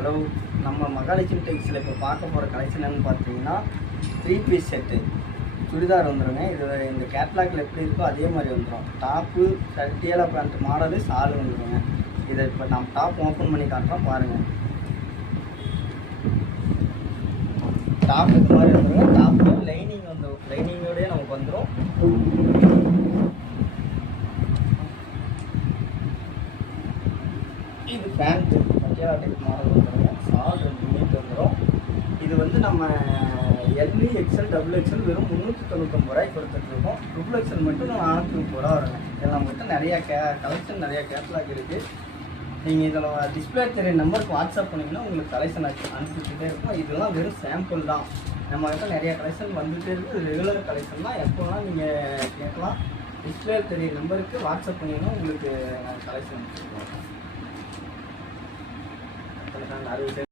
Hello, நம்ம Mahalakshmi textile இப்போ பார்க்க போகிற கலெக்ஷன் என்னன்னு பார்த்தீங்கன்னா 3 பீஸ் செட்டு சுடிதார் வந்துடுங்க. இது இந்த கேட்லாகில் எப்படி இருக்கோ அதே மாதிரி வந்துடும். டாப்பு, டீலா பேண்ட் மாடலு, சாலு வந்துடுங்க. இதை இப்போ நம்ம டாப் ஓப்பன் பண்ணி காட்டுறோம் பாருங்கள். டாப் இது மாதிரி வந்துடுங்க. டாப்பு லைனிங் வந்துடும், லைனிங்கோடய நமக்கு வந்துடும். இது பேண்ட்டு பட்டியாலா டைப் மாடல் வந்துடுங்க. சால் 2 மீட்டர் வந்துடும். இது வந்து நம்ம எல்இ எக்ஸ்எல் டபுள் எக்ஸ்எல் வெறும் 399 ரூபாய்க்கு கொடுத்துட்ருக்கோம். ட்ரிபிள் எக்ஸ்எல் மட்டும் 430 ரூபா வருங்க. இதில் நம்மகிட்ட நிறையா கலெக்ஷன் நிறையா கேட்லாக் இருக்குது. நீங்கள் இதில் டிஸ்பிளே தெரிய நம்பருக்கு வாட்ஸ்அப் பண்ணிங்கன்னா உங்களுக்கு கலெக்ஷன் அனுப்பிச்சுட்டே இருக்கும். இதெல்லாம் வெறும் சாம்பிள் தான். நம்மகிட்ட நிறையா கலெக்ஷன் வந்துகிட்டே இருக்குது. ரெகுலர் கலெக்ஷன் தான். எப்போலாம் நீங்கள் கேட்கலாம். டிஸ்பிளே தெரிய நம்பருக்கு வாட்ஸ்அப் பண்ணிங்கன்னா உங்களுக்கு நாங்கள் கலெக்ஷன் அனுப்பிச்சுருக்கோம். 60